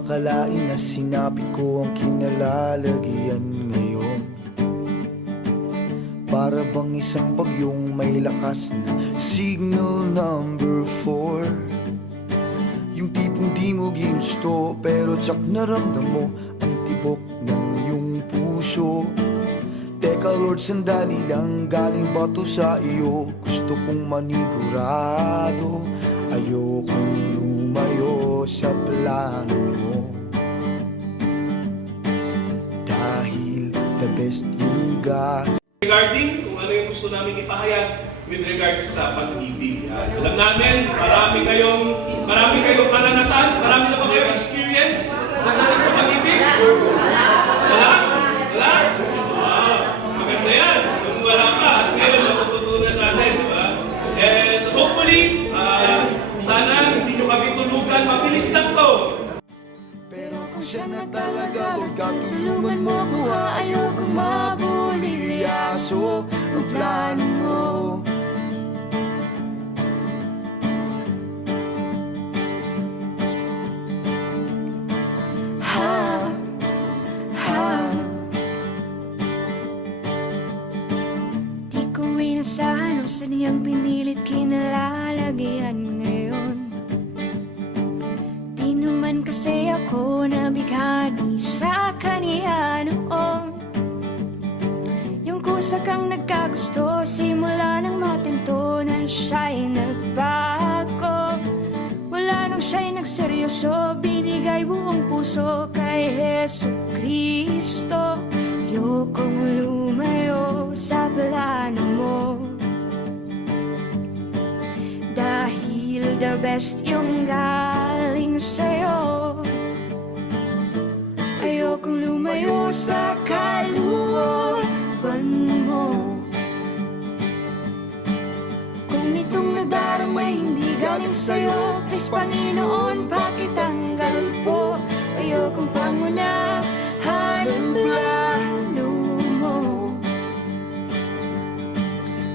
akalain na sinapit ko ang kinalalagyan ngayon? Para bang isang bagyong may lakas na signal number 4. Yung tipong di mo ginusto pero tsak naramdam mo ang tibok ng iyong puso. Teka Lord, sandali lang, galing ba to sa iyo? Gusto kong manigurado, ayokong lumayo sa plano mo. Dahil the best yung regarding kung ano yung gusto namin ipahayag with regards sa pag-ibig. Alam namin, marami kayong karanasan, marami na ba kayong experience pagdating sa pag-ibig? Wala? Maganda yan. Kung wala pa, at ngayon matututunan natin. And hopefully, sana hindi nyo kami tulugan. Mabilis lang to. Pero kung siya na talaga, Lord God, tulungan mo ko, ayokong mabulilyaso ang plano mo. Di ko inasahan kung saan niyang pinilit kinalalagyan ngayon. Di naman kasi ako nabighani sa kaniya noon. Yung kusa kang nagkagusto, simula nang matento na siya'y nagbago. Wala nung siya'y nagseryoso, binigay buong puso kay Jesucristo. Ayokong lumayo sa plano mo, dahil the best yung galing sa'yo. Ayokong lumayo sa kalooban mo. Kung itong nadaramay hindi galing sa'yo, please Panginoon, pakitanggal po. Ayokong pangunahan ang plano mo.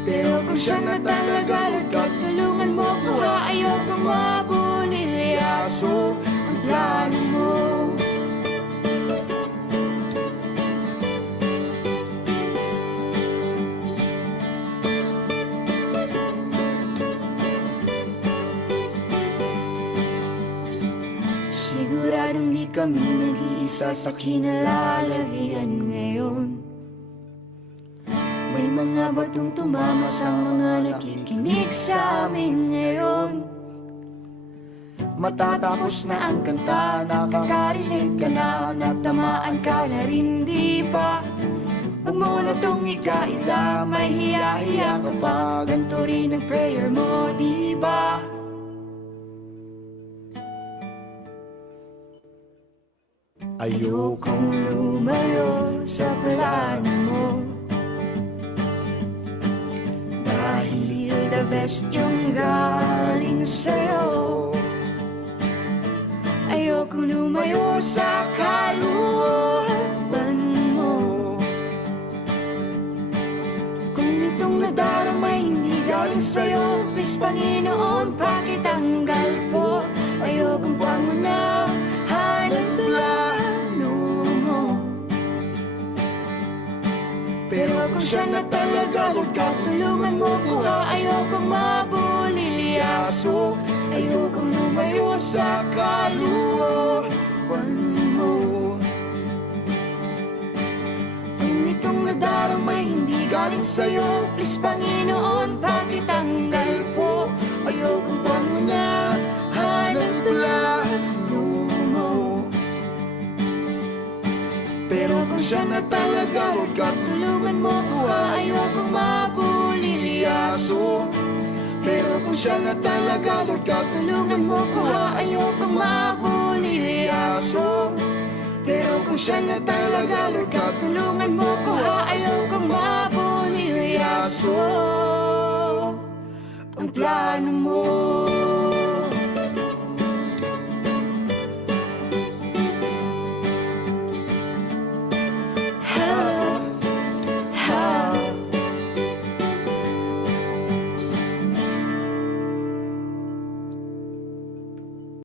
Pero kung siya na talaga, Lord God, tulungan mo ko, ayokong mabulilyaso ang plano mo. Siguradong di kami nag-iisa sa kinalalagyan ngayon. May mga batong tumama sa mga nakikinig sa amin ngayon. Matatapos na ang kanta, nakakarinig ka na, natamaan ka na rin, di ba? Huwag mo na tong ikaila, may hiya-hiya ka pa, ganito rin ang prayer mo, di ba? Ayokong lumayo sa plano mo, dahil the best yung galing sa'yo. Ayokong lumayo sa kalooban mo. Kung itong nadaramay hindi galing sa'yo, please Panginoon, pakitanggal po. Ayokong pangunahan ang plano mo. Pero kung siya na talaga, Lord God, tulungan mo ko, ayokong mabulilyaso. Ayokong lumayo sa kalooban mo. Kung itong nadaramay hindi galing sa'yo, please Panginoon, pakitanggal po. Ayokong pangunahan ang plano mo. Pero kung siya na talaga, Lord God, tulungan mo ko, ayokong mabulilyaso. Pero kung siya na talaga, Lord God, tulungan mo ko, ayokong mabulilyaso. Pero kung siya na talaga, Lord God, tulungan mo ko, ayokong mabulilyaso ang plano mo.